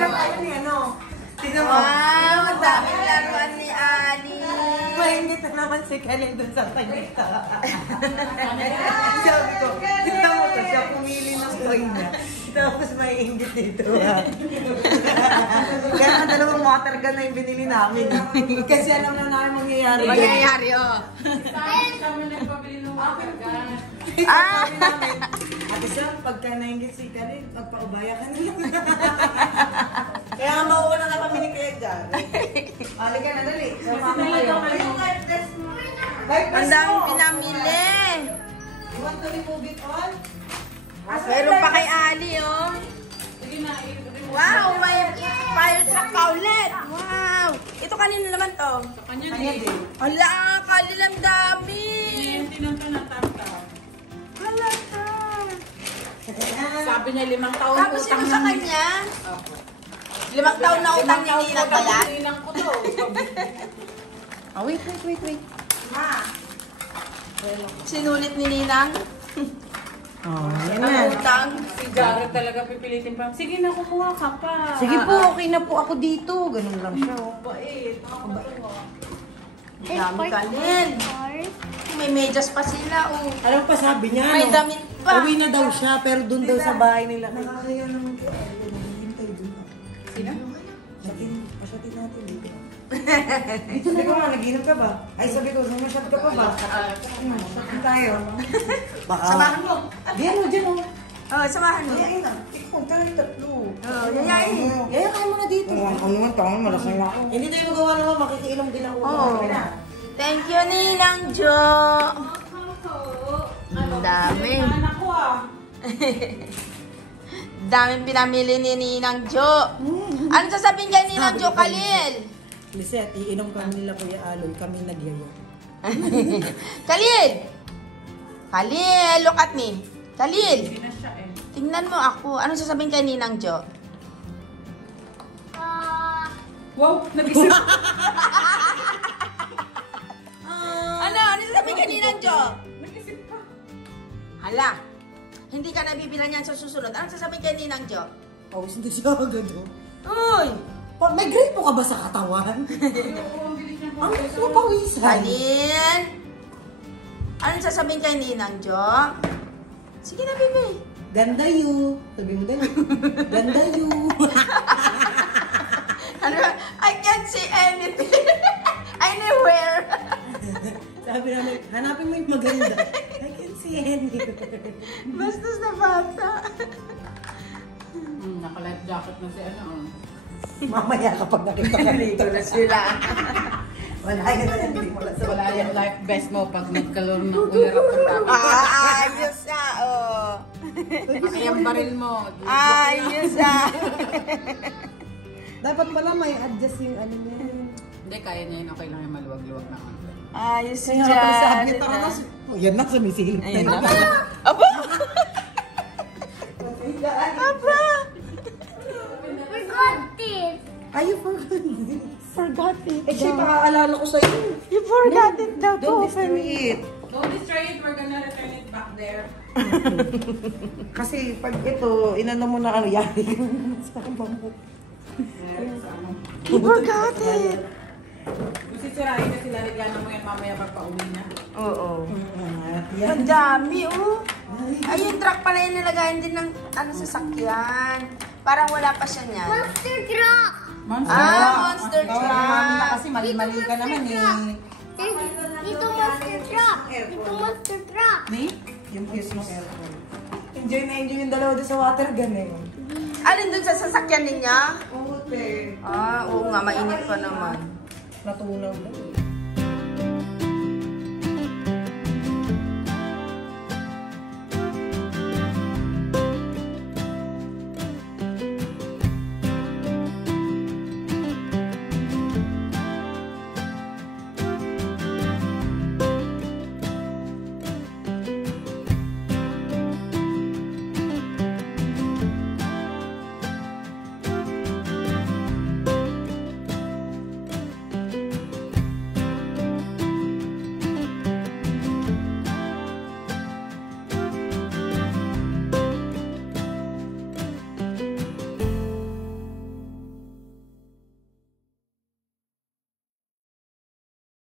lang tayo ni ano. Tignan mo. Wow, ang daming laruan ni Ali. Mainit na naman si Kalin dun sa kanyita. Sabi ko, tignan mo to siya, pumili ng toy niya. Tapos may inggit dito. Kaya ang dalawang water gun na yung binili namin. Kasi alam na namin mangyayari. Mangyayari, oh. Kami nagpabili ng water gun. Sabi namin, Ate Sam, pagka nainggit si Kalin, pagpaubaya ka na lang. Kaya mauuna na kami ni Kuya dyan. Halika na, dali. Ang daming pinamili. You want to remove it all? Meron pa kay Ali, oh. Wow, may fire truck ka ulit. Wow. Ito kanino naman to? Sa kanya din. Ala, kanilang dami. Tinanto na tata. Hala ka. Sabi niya 5 taon Tapos utang ito sa kanya? 5 taon na utang ni Ninang ba yan? Ninang ko to. Oh, wait. Sinulit ni Ninang? Oh, yan Ang na. utang? Si Jared talaga pipilitin pa. Sige na, kumuha ka pa. Sige po, okay na po ako dito. Ganun lang siya. Bait. Ang dami kanin. May medyas pa sila, oh. Alam pa sabi niya, May damit pa. uwi na daw siya, pero doon daw sa bahay nila. Nakakaya naman kaya. Hintay doon. Sino? Pasyatin natin dito. Dito na ka, nag-inom ka ba? Ay, sabi ko, sumasyat ka pa ba? Saan tayo? Baka. Samahan mo. Diyan mo, dyan mo. Oh, samahan mo. Yayain na. Ikaw, tayo tatlo. Oh, yayain. Yayain mo na dito. Ano naman, tangan, malasang ako. Hindi tayo magawa naman, makikiinom din ako. Oh. Thank you, Ninang Jo. Ang dami. Anak ko ah. Daming pinamili ni Ninang Jo. Ano sasabihin kay Ninang Jo, Khalil? Lisette, iinom kami nila Kuya Aloy, kami nagyaya. Khalil! Khalil, look at me. Khalil, Hindi na siya eh. tingnan mo ako. Ano sasabihin kay Ninang Jo? Wow, nag-isip. Ano sasabihin kay Ninang Jo? Nag-isip pa. Hala, hindi ka nabibilang yan sa susunod. Ano sasabihin kay Ninang Jo? Pawis na siya agad. Uy! May gripo ka ba sa katawan? Oo, ang bilis niya po. Ang gusto mo pawisan? Khalil! Ano sasabihin kay Ninang Jo? Sige na, baby. Ganda you. Sabi mo din. Ganda you. Ano? I can't see anything. Anywhere. Sabi namin, hanapin mo yung maganda. I can see anything. Bastos na bata. Naka-life jacket na si ano. Mamaya kapag nakita ka dito. Na sila. Wala yan na hindi mo lang sa Wala yung life best mo pag nagkaroon ng ulirap ng tapos. Ayos na, oh. Kasi yung baril mo. Ayos na. Dapat pala may adjust yung ano niya. Hindi, kaya niya yun. Okay lang yung maluwag-luwag na konti. Ayos Kaya nga pala sabi dyan. niya, tara na. Yan na, sumisilip Ayun na. na. Aba! Aba! Ay, you forgot. Forgot it. Eh, siya, pakaalala ko sa'yo. You forgot it daw. Don't destroy it. Don't destroy it. We're gonna return it back there. Kasi pag ito, inano mo na ano, yari ka sa bamboo. You forgot it. Kung sisirahin na sila, regalo mo yan mamaya pagpa-uwi na. Oo. Yan. Ang dami, oh. Ay, yung truck pala yung nilagayan din ng ano, sasakyan. Parang wala pa siya niyan. Monster truck! Monster truck. Kasi mali-mali ka naman eh. Dito monster truck! Dito monster truck! May? Yung kiss mo aircon. Enjoy na enjoy yung dalawa doon sa water gun eh. Alin dun sa sasakyan niya? Oo, te. Oo nga, mainit pa naman. Natunaw na.